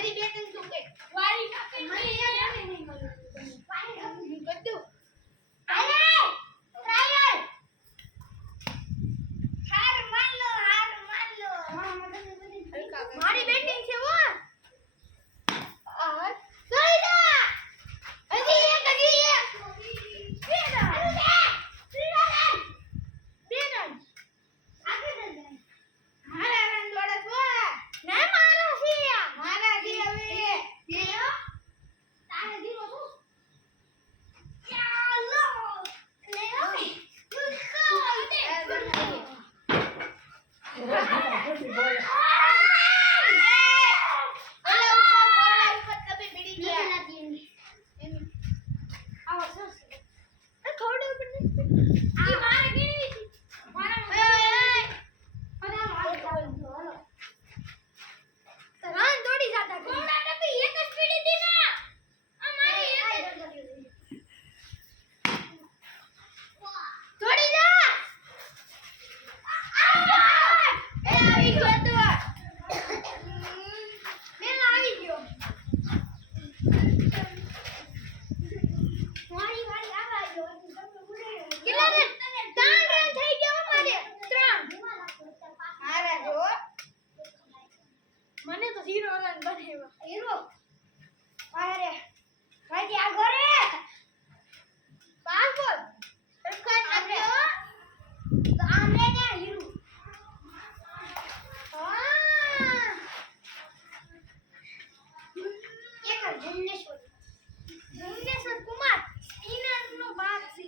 મારી બેટન તો કે વારી કાકે મને યાદ આવે નહીં મને પાણી ખાવું બધું અરે ટ્રાયલ હાર માર લો મારી બેટિંગ છે હો આ સહી દા હજી એક બે રન મારા રન દોડે છો ના મારા છે હવે લેયો તારે જીરો છું ચાલો લેયો મને તો 0 રન બનાવ્યા હીરો અરે ભાઈ આ ઘરે પાસ બોલ સરખાઈ નાખ્યો તો આમને ને હીરો એક ભુવનેશ્વર કુમાર ઇનર નો બાપ છે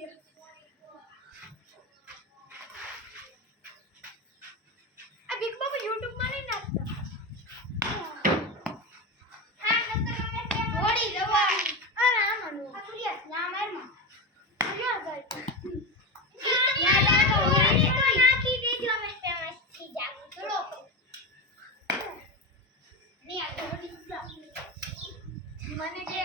આ બિગ બાબુ YouTube માં નહીં નાખતા મને કે